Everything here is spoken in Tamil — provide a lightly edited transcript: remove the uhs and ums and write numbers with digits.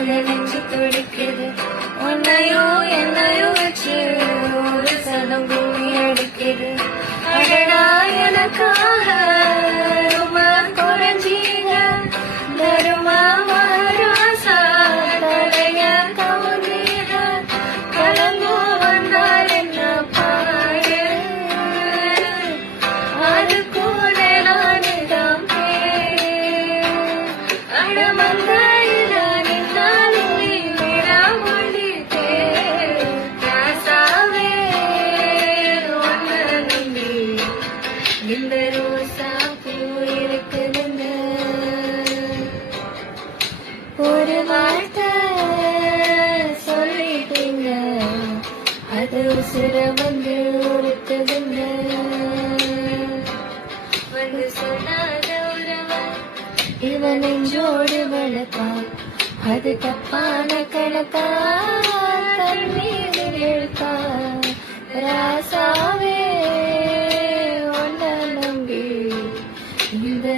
நெஞ்சு துடிக்குது உன்னையோ என்னையோ வச்சு ஒரு சனம் பூமி அடிக்குது அடடா எனக்காக ரொம்ப குறைஞ்சீங்க தருமா ராசா தலைய கவுந்தீங்க கலங்கோ வந்தால் என்ன பாடு அது கூட நானுதான் பேரு அடமந்த இந்த ரோசா பூ இருக்குதுங்க ஒரு வார்த்தை சொல்லிட்டீங்க அது உசுர வந்து இருக்குதுங்க வந்து சொல்லாத உறவன் இவன் நெஞ்சோடு வளர்ப்பா அது தப்பான கணக்கா தண்ணீர் எழுத்தா ராசாவே இந்த